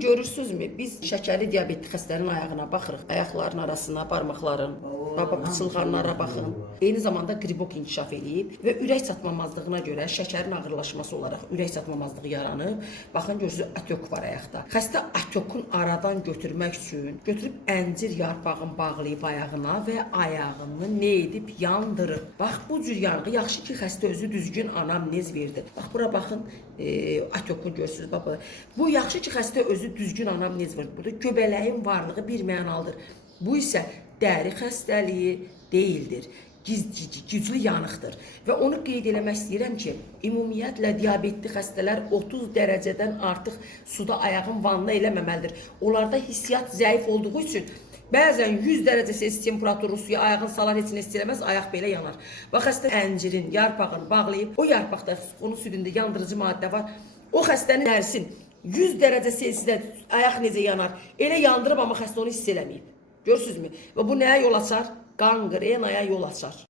Görürsünüzmü? Biz şəkərli diabetli xəstələrin ayağına baxırıq. Ayaqların arasına, barmaqların, çılğanlara baxın. Eyni zamanda qribok inkişaf edib və ürək çatmamazlığına görə şəkərin ağırlaşması olaraq ürək çatmamazlığı yaranıb. Baxın, görürsünüz, atök var ayaqda. Xəstə atokun aradan götürmək üçün götürüb əncir yarpağını bağlayıb ayağına və ayağını nə edib yandırıb. Bax, bu cür yanğı, yaxşı ki, xəstə özü düzgün anamnez verdi. Bax, bura baxın, atokunu görürsünüz. Bax, bu yaxşı ki, xəstə özü düzgün anamnez verdi. Burada göbələyin varlığı bir mənalıdır. Bu isə dəri xəstəliyi deyildir. Güclü yanıqdır. Və onu qeyd eləmək istəyirəm ki, ümumiyyətlə diabetli xəstələr 30 dərəcədən artıq suda ayağın vanna eləməməlidir. Onlarda hissiyat zəif olduğu üçün bəzən 100 dərəcə Selsi temperaturu suya ayağın salar, heç nə istəyilməz, ayaq belə yanar. Və xəstə əncirin yarpağını bağlayıb, o yarpaqda onun südündə yandırıcı maddə var. O xəstənin dərsin 100 dərəcə Selsidə ayaq necə yanar? Elə yandırıb, amma xəstə onu hiss eləməyib. Görürsünüzmü? Və bu nəyə yol açar? Qanqrenaya yol açar.